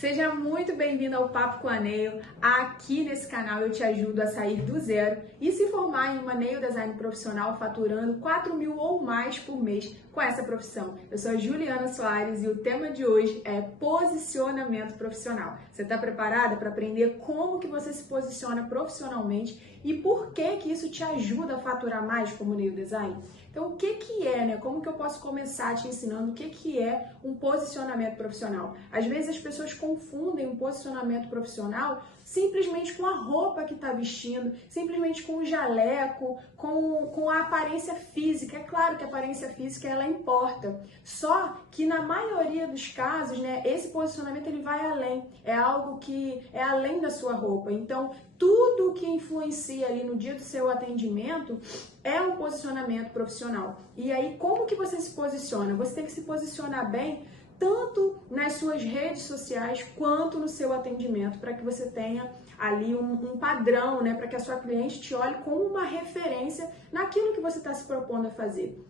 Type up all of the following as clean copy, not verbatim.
Seja muito bem-vindo ao Papo com a Nail. Aqui nesse canal eu te ajudo a sair do zero e se formar em uma nail design profissional faturando 4.000 ou mais por mês com essa profissão. Eu sou a Juliana Soares e o tema de hoje é posicionamento profissional. Você está preparada para aprender como que você se posiciona profissionalmente e por que que isso te ajuda a faturar mais como nail design? Então, o que que é, né? Como que eu posso começar te ensinando o que que é um posicionamento profissional? Às vezes as pessoas confundem um posicionamento profissional simplesmente com a roupa que está vestindo, simplesmente com o jaleco, com a aparência física. É claro que a aparência física, ela importa. Só que na maioria dos casos, né, esse posicionamento ele vai além. É algo que é além da sua roupa. Então, tudo que influencia ali no dia do seu atendimento é um posicionamento profissional. E aí, como que você se posiciona? Você tem que se posicionar bem tanto nas suas redes sociais quanto no seu atendimento, para que você tenha ali um padrão, né? Para que a sua cliente te olhe como uma referência naquilo que você está se propondo a fazer.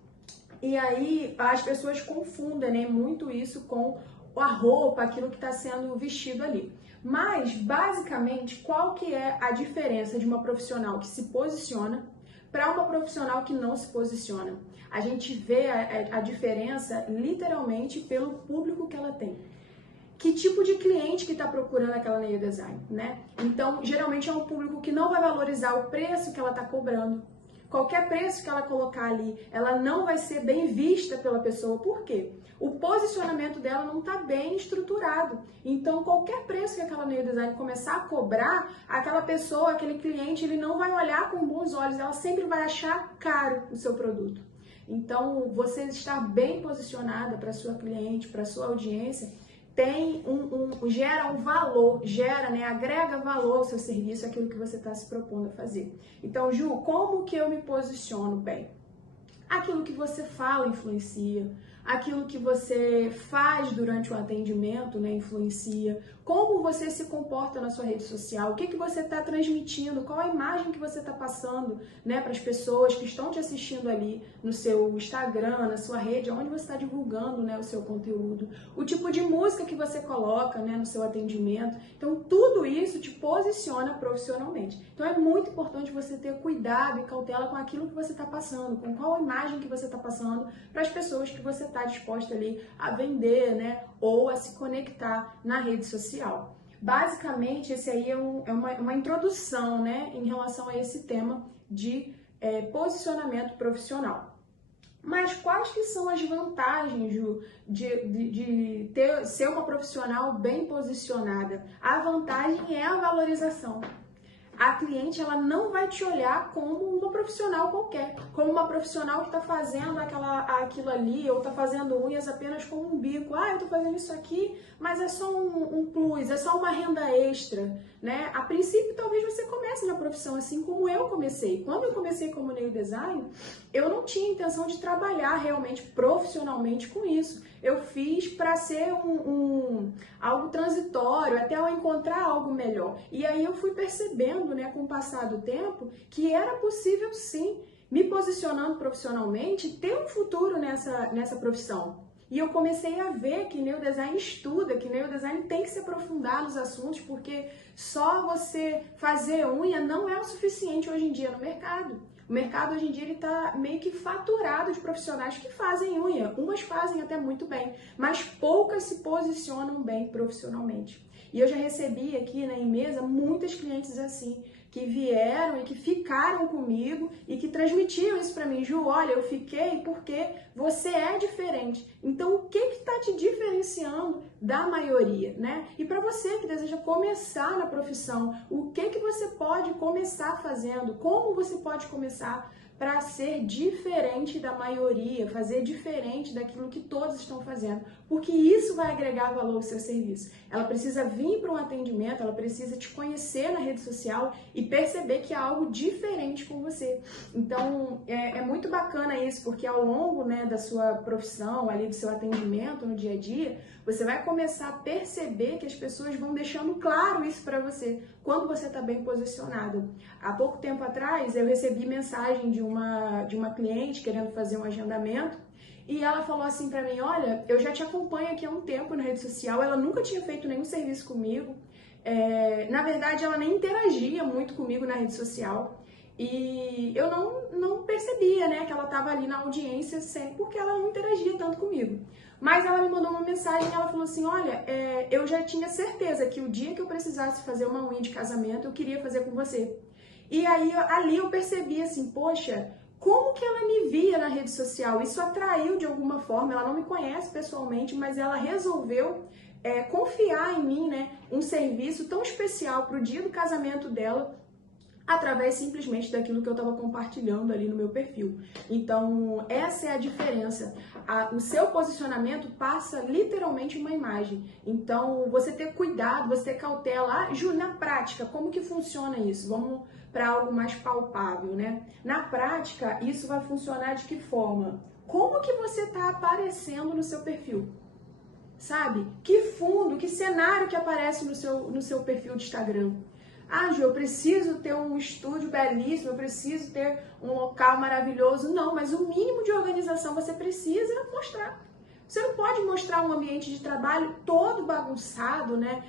E aí, as pessoas confundem, né, muito isso com a roupa, aquilo que está sendo vestido ali. Mas, basicamente, qual que é a diferença de uma profissional que se posiciona para uma profissional que não se posiciona? A gente vê a diferença literalmente pelo público que ela tem. Que tipo de cliente que está procurando aquela nail design, né? Então, geralmente é um público que não vai valorizar o preço que ela está cobrando. Qualquer preço que ela colocar ali, ela não vai ser bem vista pela pessoa. Por quê? O posicionamento dela não está bem estruturado. Então, qualquer preço que aquela nail design começar a cobrar, aquela pessoa, aquele cliente, ele não vai olhar com bons olhos. Ela sempre vai achar caro o seu produto. Então, você estar bem posicionada para sua cliente, para sua audiência, gera um valor, né, agrega valor ao seu serviço, aquilo que você está se propondo a fazer. Então, Ju, como que eu me posiciono bem? Aquilo que você fala influencia, aquilo que você faz durante o atendimento, né, influencia, como você se comporta na sua rede social, o que que você está transmitindo, qual a imagem que você está passando, né, para as pessoas que estão te assistindo ali no seu Instagram, na sua rede, onde você está divulgando, né, o seu conteúdo, o tipo de música que você coloca, né, no seu atendimento. Então, tudo isso te posiciona profissionalmente. Então, é muito importante você ter cuidado e cautela com aquilo que você está passando, com qual a imagem que você está passando para as pessoas que você está disposta ali a vender, né, ou a se conectar na rede social. Basicamente, esse aí é uma introdução, né, em relação a esse tema de posicionamento profissional. Mas quais que são as vantagens, Ju, de ser uma profissional bem posicionada? A vantagem é a valorização. A cliente, ela não vai te olhar como uma profissional qualquer, como uma profissional que está fazendo aquilo ali, ou está fazendo unhas apenas com um bico. Ah, eu estou fazendo isso aqui, mas é só um plus, é só uma renda extra, né? A princípio, talvez você comece na profissão assim como eu comecei. Quando eu comecei como nail design, eu não tinha intenção de trabalhar realmente profissionalmente com isso. Eu fiz para ser algo transitório, até eu encontrar algo melhor. E aí eu fui percebendo, né, com o passar do tempo, que era possível sim, me posicionando profissionalmente, ter um futuro nessa profissão. E eu comecei a ver que nail design estuda, que nail design tem que se aprofundar nos assuntos, porque só você fazer unha não é o suficiente hoje em dia no mercado. O mercado hoje em dia está meio que faturado de profissionais que fazem unha. Umas fazem até muito bem, mas poucas se posicionam bem profissionalmente. E eu já recebi aqui, né, em mesa muitas clientes assim, que vieram e que ficaram comigo e que transmitiam isso para mim. Ju, olha, eu fiquei porque você é diferente. Então, o que está te diferenciando da maioria, né? E para você que deseja começar na profissão, o que você pode começar fazendo? Como você pode começar para ser diferente da maioria, fazer diferente daquilo que todos estão fazendo, porque isso vai agregar valor ao seu serviço. Ela precisa vir para um atendimento, ela precisa te conhecer na rede social e perceber que há algo diferente com você. Então, é muito bacana isso, porque ao longo, né, da sua profissão, ali do seu atendimento no dia a dia, você vai começar a perceber que as pessoas vão deixando claro isso para você, quando você está bem posicionado. Há pouco tempo atrás, eu recebi mensagem de uma cliente querendo fazer um agendamento E ela falou assim pra mim, olha, eu já te acompanho aqui há um tempo na rede social, ela nunca tinha feito nenhum serviço comigo. Na verdade, ela nem interagia muito comigo na rede social. E eu não percebia, né, que ela estava ali na audiência sempre, porque ela não interagia tanto comigo. Mas ela me mandou uma mensagem e ela falou assim, olha, eu já tinha certeza que o dia que eu precisasse fazer uma unha de casamento, eu queria fazer com você. E aí, ali eu percebi assim, poxa, como que ela me via na rede social? Isso atraiu de alguma forma, ela não me conhece pessoalmente, mas ela resolveu confiar em mim, né, um serviço tão especial para o dia do casamento dela, através simplesmente daquilo que eu estava compartilhando ali no meu perfil. Então, essa é a diferença. O seu posicionamento passa literalmente uma imagem. Então, você ter cuidado, você ter cautela. Ju, na prática, como que funciona isso? Vamos para algo mais palpável, né? Na prática, isso vai funcionar de que forma? Como que você está aparecendo no seu perfil? Sabe? Que fundo, que cenário que aparece no seu perfil de Instagram? Ah, Ju, eu preciso ter um estúdio belíssimo, eu preciso ter um local maravilhoso. Não, mas o mínimo de organização você precisa mostrar. Você não pode mostrar um ambiente de trabalho todo bagunçado, né?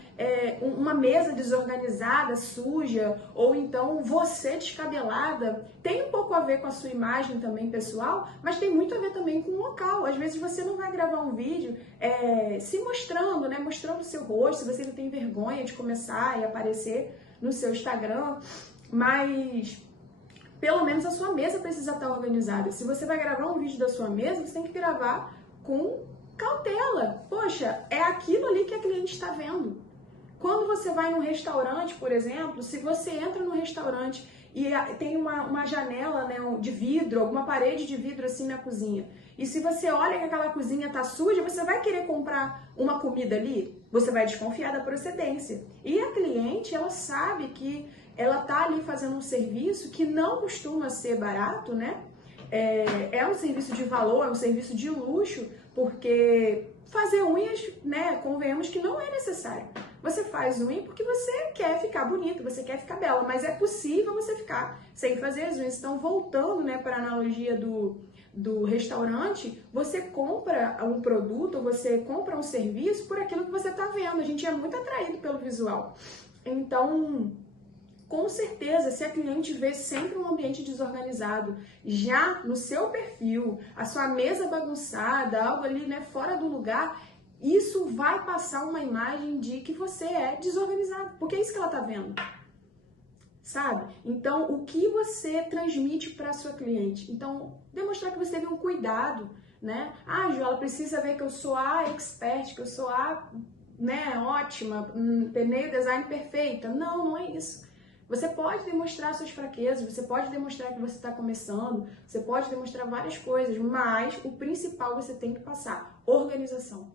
Uma mesa desorganizada, suja, ou então você descabelada. Tem um pouco a ver com a sua imagem também pessoal, mas tem muito a ver também com o local. Às vezes você não vai gravar um vídeo se mostrando, né? Mostrando o seu rosto, se você não tem vergonha de começar e aparecer no seu Instagram, mas pelo menos a sua mesa precisa estar organizada. Se você vai gravar um vídeo da sua mesa, você tem que gravar com cautela. Poxa, é aquilo ali que a cliente está vendo. Quando você vai num restaurante, por exemplo, se você entra no restaurante e tem uma janela, né, de vidro, alguma parede de vidro assim na cozinha, e se você olha que aquela cozinha está suja, você vai querer comprar uma comida ali? Você vai desconfiar da procedência. E a cliente, ela sabe que ela está ali fazendo um serviço que não costuma ser barato, né? É um serviço de valor, é um serviço de luxo, porque fazer unhas, né, convenhamos que não é necessário. Você faz unha porque você quer ficar bonita, você quer ficar bela, mas é possível você ficar sem fazer as unhas. Então, voltando, né, para a analogia do restaurante, você compra um produto, você compra um serviço por aquilo que você está vendo. A gente é muito atraído pelo visual. Então, com certeza, se a cliente vê sempre um ambiente desorganizado, já no seu perfil, a sua mesa bagunçada, algo ali, né, fora do lugar, isso vai passar uma imagem de que você é desorganizado, porque é isso que ela tá vendo, sabe? Então, o que você transmite para sua cliente? Então, demonstrar que você teve um cuidado, né? Ah, Ju, ela precisa ver que eu sou a expert, que eu sou a, né, ótima, nail design perfeita. Não, não é isso. Você pode demonstrar suas fraquezas, você pode demonstrar que você está começando, você pode demonstrar várias coisas, mas o principal você tem que passar, organização,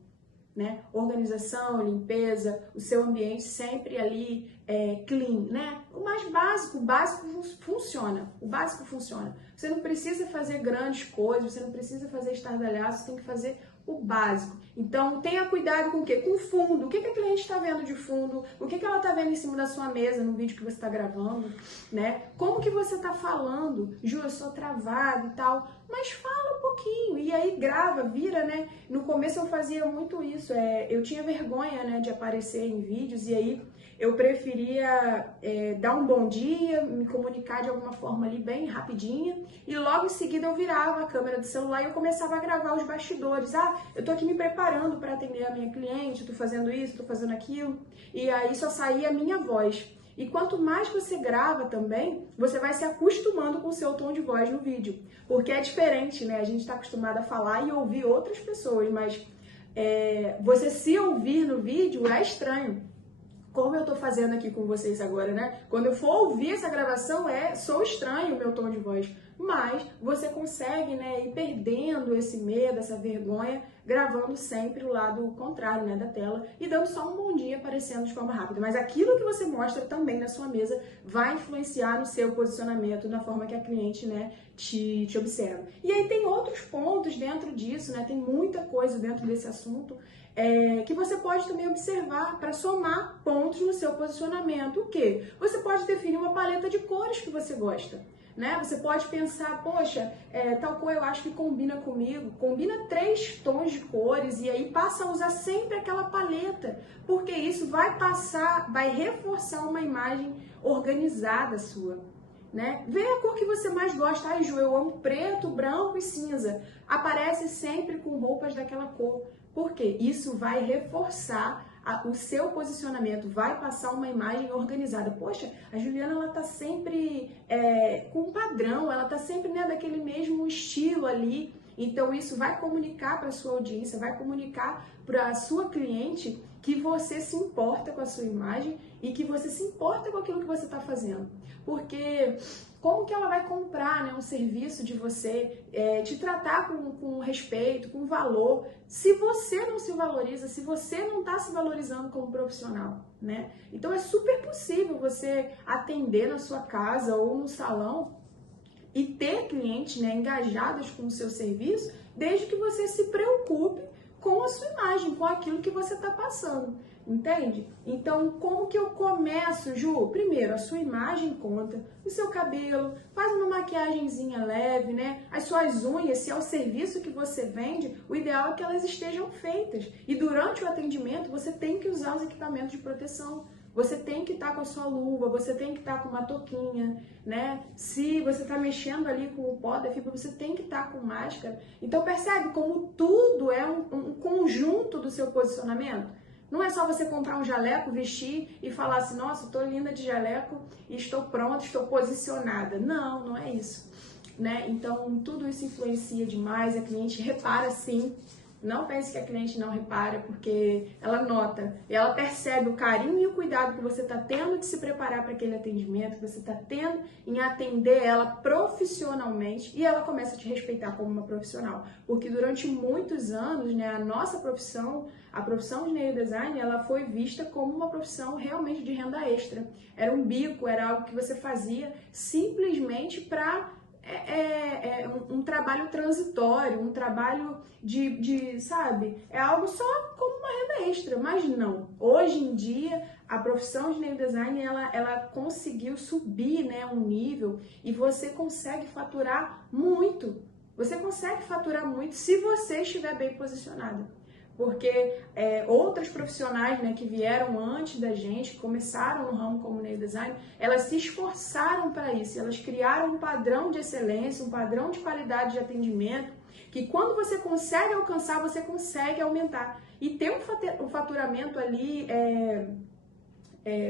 né? Organização, limpeza, o seu ambiente sempre ali clean, né? O mais básico, o básico funciona, o básico funciona. Você não precisa fazer grandes coisas, você não precisa fazer estardalhaço, você tem que fazer o básico. Então, tenha cuidado com o quê? Com o fundo. O que a cliente está vendo de fundo? O que ela está vendo em cima da sua mesa no vídeo que você está gravando, né? Como que você está falando? Ju, eu sou travado e tal. Mas fala um pouquinho. E aí grava, vira, né? No começo eu fazia muito isso. Eu tinha vergonha, né, de aparecer em vídeos. E aí eu preferia dar um bom dia, me comunicar de alguma forma ali bem rapidinha. E logo em seguida eu virava a câmera do celular e eu começava a gravar os bastidores. Ah, eu tô aqui me preparando para atender a minha cliente, tô fazendo isso, tô fazendo aquilo. E aí só saía a minha voz. E quanto mais você grava também, você vai se acostumando com o seu tom de voz no vídeo. Porque é diferente, né? A gente está acostumado a falar e ouvir outras pessoas, mas você se ouvir no vídeo é estranho. Como eu tô fazendo aqui com vocês agora, né? Quando eu for ouvir essa gravação, sou estranho o meu tom de voz. Mas você consegue, né, ir perdendo esse medo, essa vergonha, gravando sempre o lado contrário, né, da tela e dando só um bom dia aparecendo de forma rápida. Mas aquilo que você mostra também na sua mesa vai influenciar no seu posicionamento, na forma que a cliente, né, te observa. E aí tem outros pontos dentro disso, né? Tem muita coisa dentro desse assunto que você pode também observar para somar pontos no seu seu posicionamento. O quê? Você pode definir uma paleta de cores que você gosta. Né? Você pode pensar, poxa, tal cor eu acho que combina comigo, combina 3 tons de cores e aí passa a usar sempre aquela paleta, porque isso vai reforçar uma imagem organizada sua. Né? Vê a cor que você mais gosta. Ai, Ju, eu amo preto, branco e cinza. Aparece sempre com roupas daquela cor. Por quê? Isso vai reforçar o seu posicionamento, vai passar uma imagem organizada. Poxa, a Juliana, ela tá sempre com um padrão, ela tá sempre, né, daquele mesmo estilo ali. Então isso vai comunicar para a sua audiência, vai comunicar para a sua cliente que você se importa com a sua imagem e que você se importa com aquilo que você está fazendo. Porque como que ela vai comprar, né, um serviço de você, te tratar com respeito, com valor, se você não se valoriza, se você não está se valorizando como profissional, né? Então é super possível você atender na sua casa ou no salão e ter clientes, né, engajados com o seu serviço, desde que você se preocupe com a sua imagem, com aquilo que você está passando, entende? Então, como que eu começo, Ju? Primeiro, a sua imagem conta, o seu cabelo, faz uma maquiagenzinha leve, né? As suas unhas, se é o serviço que você vende, o ideal é que elas estejam feitas. E durante o atendimento, você tem que usar os equipamentos de proteção. Você tem que estar com a sua luva, você tem que estar com uma touquinha, né? Se você está mexendo ali com o pó da fibra, você tem que estar com máscara. Então percebe como tudo é um conjunto do seu posicionamento? Não é só você comprar um jaleco, vestir e falar assim, nossa, estou linda de jaleco e estou pronta, estou posicionada. Não, não é isso, né? Então tudo isso influencia demais, a cliente repara sim. Não pense que a cliente não repara, porque ela nota, e ela percebe o carinho e o cuidado que você está tendo de se preparar para aquele atendimento, que você está tendo em atender ela profissionalmente, e ela começa a te respeitar como uma profissional. Porque durante muitos anos, né, a nossa profissão, a profissão de nail design, ela foi vista como uma profissão realmente de renda extra. Era um bico, era algo que você fazia simplesmente para um trabalho transitório, um trabalho sabe, é algo só como uma renda extra, mas não. Hoje em dia, a profissão de nail design, ela conseguiu subir, né, um nível e você consegue faturar muito. Você consegue faturar muito se você estiver bem posicionado. Porque outras profissionais, né, que vieram antes da gente, começaram no ramo como nail design, elas se esforçaram para isso, elas criaram um padrão de excelência, um padrão de qualidade de atendimento, que quando você consegue alcançar, você consegue aumentar. E ter um faturamento ali,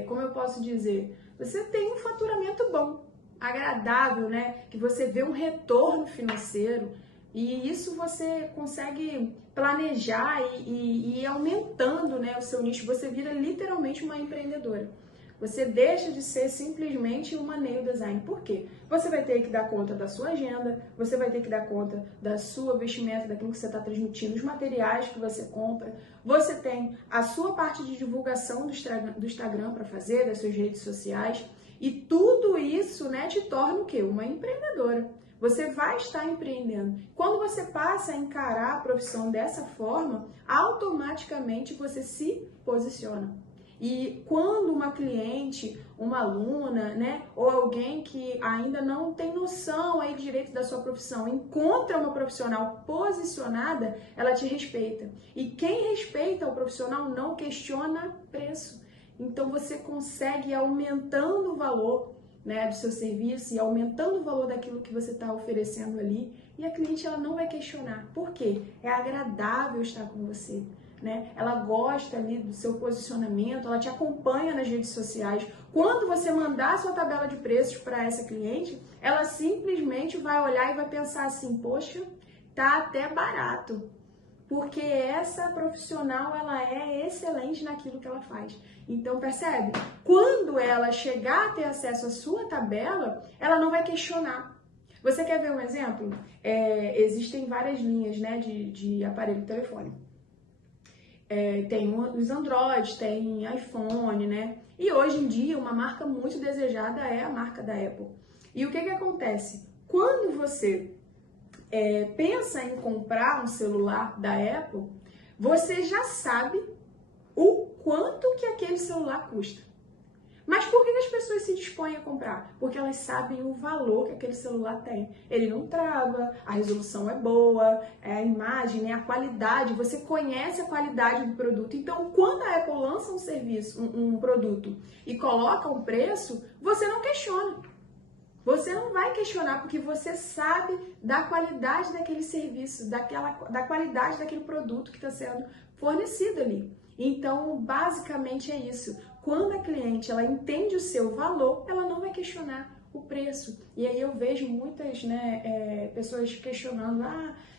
como eu posso dizer, você tem um faturamento bom, agradável, né, que você vê um retorno financeiro. E isso você consegue planejar e ir aumentando, né, o seu nicho. Você vira literalmente uma empreendedora. Você deixa de ser simplesmente uma nail design. Por quê? Você vai ter que dar conta da sua agenda, você vai ter que dar conta da sua vestimenta, daquilo que você está transmitindo, os materiais que você compra. Você tem a sua parte de divulgação do Instagram para fazer, das suas redes sociais. E tudo isso, né, te torna o quê? Uma empreendedora. Você vai estar empreendendo. Quando você passa a encarar a profissão dessa forma, automaticamente você se posiciona. E quando uma cliente, uma aluna, né, ou alguém que ainda não tem noção aí direito da sua profissão, encontra uma profissional posicionada, ela te respeita. E quem respeita o profissional não questiona preço. Então você consegue ir aumentando o valor, né, do seu serviço e aumentando o valor daquilo que você está oferecendo ali, e a cliente ela não vai questionar. Por quê? É agradável estar com você, né? Ela gosta ali do seu posicionamento, ela te acompanha nas redes sociais. Quando você mandar a sua tabela de preços para essa cliente, ela simplesmente vai olhar e vai pensar assim, poxa, tá até barato. Porque essa profissional, ela é excelente naquilo que ela faz. Então, percebe? Quando ela chegar a ter acesso à sua tabela, ela não vai questionar. Você quer ver um exemplo? Existem várias linhas, né, de aparelho telefônico. Tem os Android, tem iPhone, né? E hoje em dia, uma marca muito desejada é a marca da Apple. E o que acontece? Quando você pensa em comprar um celular da Apple, você já sabe o quanto que aquele celular custa. Mas por que as pessoas se dispõem a comprar? Porque elas sabem o valor que aquele celular tem. Ele não trava, a resolução é boa, a imagem, né, a qualidade, você conhece a qualidade do produto. Então, quando a Apple lança um serviço, um produto e coloca um preço, você não questiona. Você não vai questionar porque você sabe da qualidade daquele serviço, da qualidade daquele produto que está sendo fornecido ali. Então, basicamente é isso. Quando a cliente ela entende o seu valor, ela não vai questionar o preço. E aí eu vejo muitas pessoas questionando,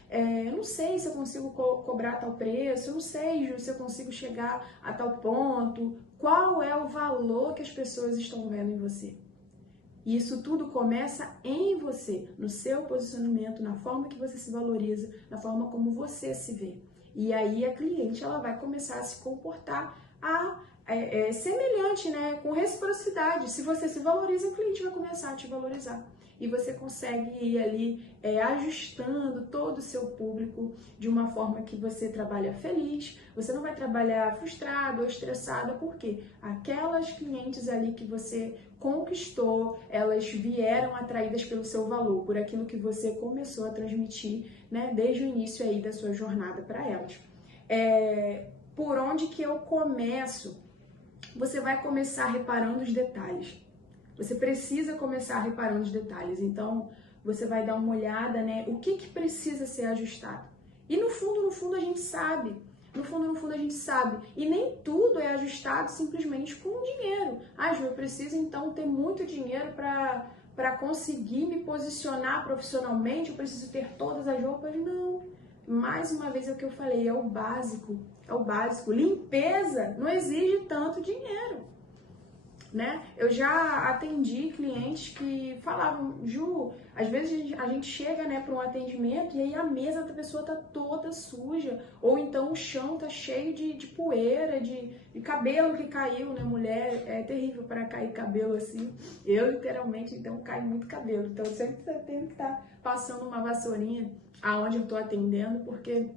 eu não sei se eu consigo cobrar tal preço, eu não sei se eu consigo chegar a tal ponto. Qual é o valor que as pessoas estão vendo em você? E isso tudo começa em você, no seu posicionamento, na forma que você se valoriza, na forma como você se vê. E aí a cliente ela vai começar a se comportar semelhante, né? Com reciprocidade. Se você se valoriza, o cliente vai começar a te valorizar. E você consegue ir ali ajustando todo o seu público de uma forma que você trabalha feliz, você não vai trabalhar frustrado ou estressada, porque aquelas clientes ali que você conquistou, elas vieram atraídas pelo seu valor, por aquilo que você começou a transmitir, né, desde o início aí da sua jornada para elas. Por onde que eu começo? Você vai começar reparando os detalhes. Você precisa começar reparando os detalhes. Então, você vai dar uma olhada, né? O que precisa ser ajustado. E no fundo, a gente sabe. No fundo, a gente sabe. E nem tudo é ajustado simplesmente com dinheiro. Ju, eu preciso, então, ter muito dinheiro para conseguir me posicionar profissionalmente. Eu preciso ter todas as roupas. Não. Mais uma vez é o que eu falei, é o básico. É o básico. Limpeza não exige tanto dinheiro. Né? Eu já atendi clientes que falavam, Ju, às vezes a gente chega, né, para um atendimento e aí a mesa da pessoa tá toda suja, ou então o chão tá cheio de poeira, de cabelo que caiu, né? Mulher, é terrível para cair cabelo assim. Eu literalmente então caio muito cabelo, então eu sempre tenho que estar passando uma vassourinha aonde eu tô atendendo, porque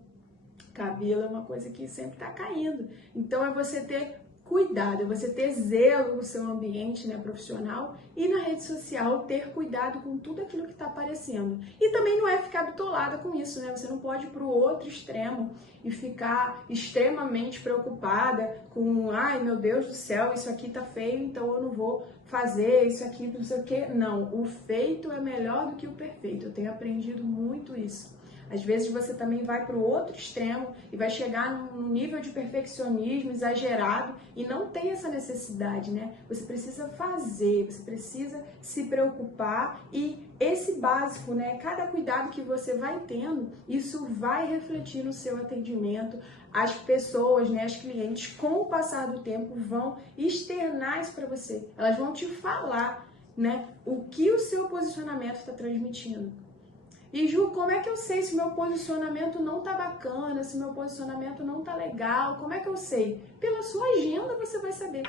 cabelo é uma coisa que sempre tá caindo. Então é você ter cuidado, é você ter zelo no seu ambiente, né, profissional, e na rede social ter cuidado com tudo aquilo que está aparecendo. E também não é ficar bitolada com isso, né? Você não pode ir para o outro extremo e ficar extremamente preocupada com, ai meu Deus do céu, isso aqui tá feio, então eu não vou fazer isso aqui, não sei o quê. Não, o feito é melhor do que o perfeito. Eu tenho aprendido muito isso. Às vezes você também vai para o outro extremo e vai chegar num nível de perfeccionismo exagerado e não tem essa necessidade, né? Você precisa fazer, você precisa se preocupar e esse básico, né? Cada cuidado que você vai tendo, isso vai refletir no seu atendimento. As pessoas, né, as clientes, com o passar do tempo, vão externar isso para você. Elas vão te falar, né, o que o seu posicionamento está transmitindo. E Ju, como é que eu sei se meu posicionamento não tá bacana, se meu posicionamento não tá legal? Como é que eu sei? Pela sua agenda você vai saber.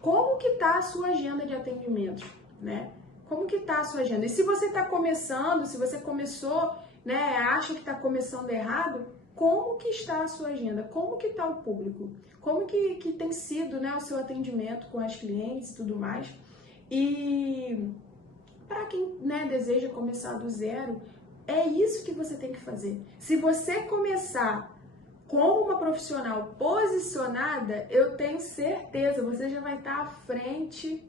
Como que tá a sua agenda de atendimento, né? Como que tá a sua agenda? E se você tá começando, se você começou, né, acha que tá começando errado, como que está a sua agenda? Como que tá o público? Como que tem sido, né, o seu atendimento com as clientes e tudo mais? E para quem, né, deseja começar do zero, é isso que você tem que fazer. Se você começar como uma profissional posicionada, eu tenho certeza, você já vai estar à frente,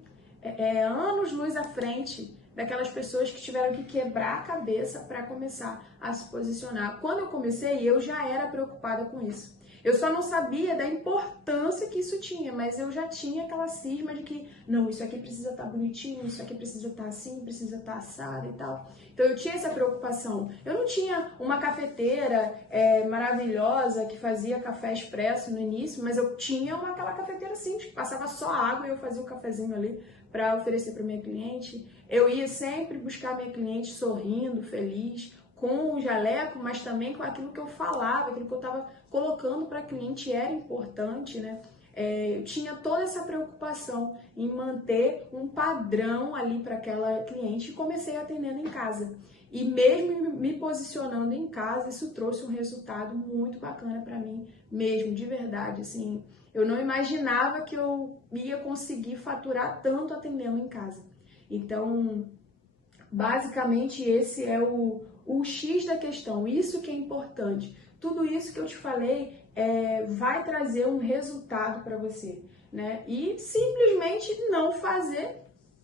anos-luz à frente daquelas pessoas que tiveram que quebrar a cabeça para começar a se posicionar. Quando eu comecei, eu já era preocupada com isso. Eu só não sabia da importância que isso tinha, mas eu já tinha aquela cisma de que, não, isso aqui precisa estar bonitinho, isso aqui precisa estar assim, precisa estar assado e tal. Então eu tinha essa preocupação. Eu não tinha uma cafeteira maravilhosa que fazia café expresso no início, mas eu tinha aquela cafeteira simples, que passava só água e eu fazia um cafezinho ali para oferecer para minha cliente. Eu ia sempre buscar minha cliente sorrindo, feliz, com o jaleco, mas também com aquilo que eu falava, aquilo que eu estava colocando para a cliente era importante, né? Eu tinha toda essa preocupação em manter um padrão ali para aquela cliente e comecei atendendo em casa. E mesmo me posicionando em casa, isso trouxe um resultado muito bacana para mim mesmo, de verdade, assim. Eu não imaginava que eu ia conseguir faturar tanto atendendo em casa. Então, basicamente, esse é o X da questão, isso que é importante. Tudo isso que eu te falei vai trazer um resultado para você, né? E simplesmente não fazer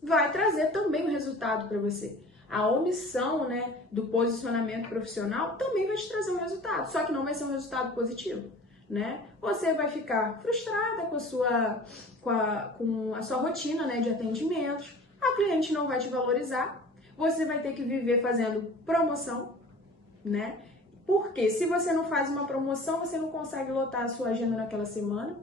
vai trazer também um resultado para você. A omissão, né, do posicionamento profissional também vai te trazer um resultado, só que não vai ser um resultado positivo, né? Você vai ficar frustrada com a sua rotina, né, de atendimentos, a cliente não vai te valorizar, você vai ter que viver fazendo promoção, né? Porque se você não faz uma promoção, você não consegue lotar a sua agenda naquela semana.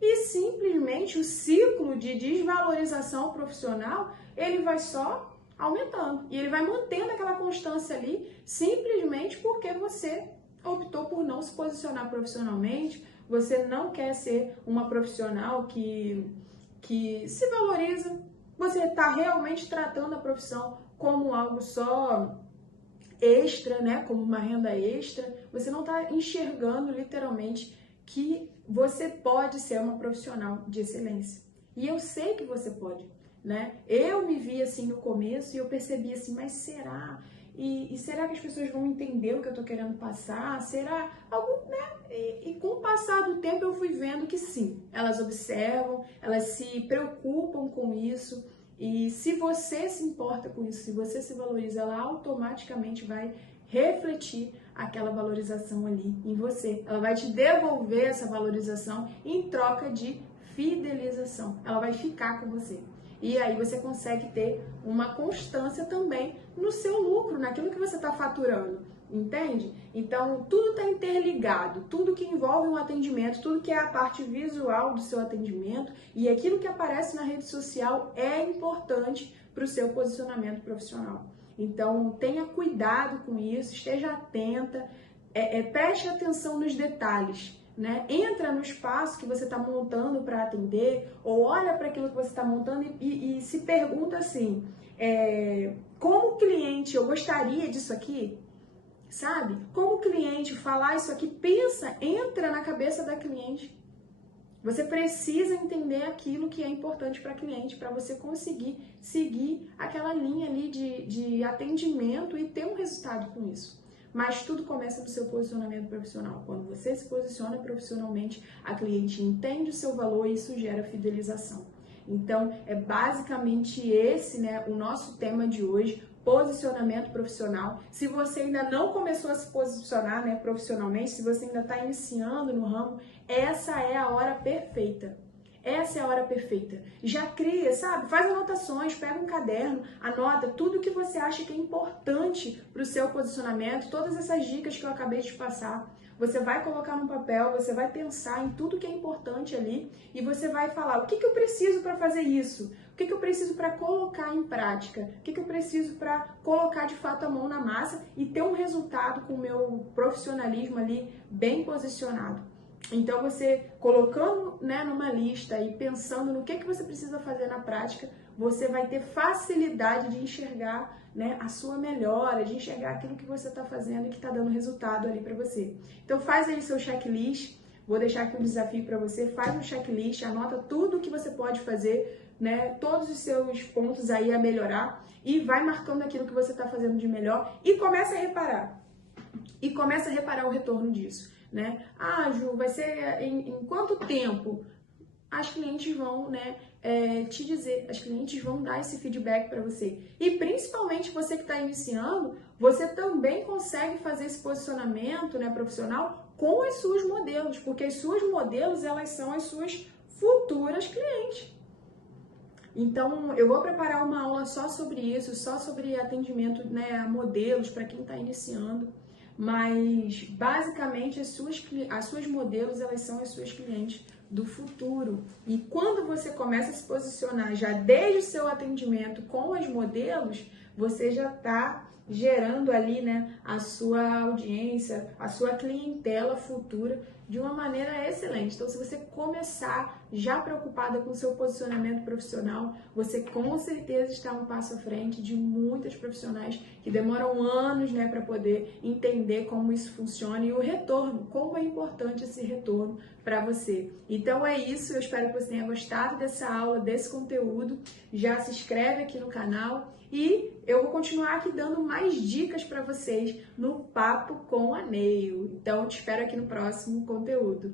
E simplesmente o ciclo de desvalorização profissional, ele vai só aumentando. E ele vai mantendo aquela constância ali, simplesmente porque você optou por não se posicionar profissionalmente, você não quer ser uma profissional que se valoriza, você está realmente tratando a profissão como algo só extra, né? Como uma renda extra, você não está enxergando literalmente que você pode ser uma profissional de excelência. E eu sei que você pode, né? Eu me vi assim no começo e eu percebi assim, mas será? E será que as pessoas vão entender o que eu tô querendo passar? Será? Né? E com o passar do tempo eu fui vendo que sim, elas observam, elas se preocupam com isso. E se você se importa com isso, se você se valoriza, ela automaticamente vai refletir aquela valorização ali em você. Ela vai te devolver essa valorização em troca de fidelização. Ela vai ficar com você. E aí você consegue ter uma constância também no seu lucro, naquilo que você está faturando. Entende? Então, tudo está interligado, tudo que envolve um atendimento, tudo que é a parte visual do seu atendimento e aquilo que aparece na rede social é importante para o seu posicionamento profissional. Então, tenha cuidado com isso, esteja atenta, preste atenção nos detalhes, né? Entra no espaço que você está montando para atender ou olha para aquilo que você está montando e se pergunta assim, como cliente, eu gostaria disso aqui? Sabe? Como cliente, falar isso aqui, pensa, entra na cabeça da cliente. Você precisa entender aquilo que é importante para a cliente, para você conseguir seguir aquela linha ali de atendimento e ter um resultado com isso. Mas tudo começa do seu posicionamento profissional. Quando você se posiciona profissionalmente, a cliente entende o seu valor e isso gera fidelização. Então, é basicamente esse, né, o nosso tema de hoje. Posicionamento profissional. Se você ainda não começou a se posicionar, né, profissionalmente, se você ainda está iniciando no ramo, essa é a hora perfeita. Essa é a hora perfeita. Já cria, sabe? Faz anotações, pega um caderno, anota tudo que você acha que é importante para o seu posicionamento, todas essas dicas que eu acabei de passar. Você vai colocar no papel, você vai pensar em tudo que é importante ali e você vai falar o que eu preciso para fazer isso, o que eu preciso para colocar em prática, o que eu preciso para colocar de fato a mão na massa e ter um resultado com o meu profissionalismo ali bem posicionado. Então você colocando, né, numa lista e pensando no que você precisa fazer na prática, você vai ter facilidade de enxergar, né, a sua melhora, de enxergar aquilo que você está fazendo e que está dando resultado ali para você. Então faz aí seu checklist, vou deixar aqui um desafio para você, faz um checklist, anota tudo que você pode fazer, né, todos os seus pontos aí a melhorar e vai marcando aquilo que você está fazendo de melhor e começa a reparar. E começa a reparar o retorno disso, né? Ah, Ju, vai ser em quanto tempo? As clientes vão, né, te dizer, as clientes vão dar esse feedback para você. E principalmente você que está iniciando, você também consegue fazer esse posicionamento, né, profissional com as suas modelos, porque as suas modelos, elas são as suas futuras clientes. Então, eu vou preparar uma aula só sobre isso, só sobre atendimento, né, a modelos para quem está iniciando. Mas, basicamente, as suas modelos, elas são as suas clientes do futuro. E quando você começa a se posicionar já desde o seu atendimento com as modelos, você já está gerando ali, né, a sua audiência, a sua clientela futura de uma maneira excelente. Então, se você começar já preocupada com o seu posicionamento profissional, você com certeza está um passo à frente de muitas profissionais que demoram anos, né, para poder entender como isso funciona e o retorno, como é importante esse retorno para você. Então é isso, eu espero que você tenha gostado dessa aula, desse conteúdo. Já se inscreve aqui no canal e eu vou continuar aqui dando mais dicas para vocês no Papo com a Neio. Então te espero aqui no próximo conteúdo.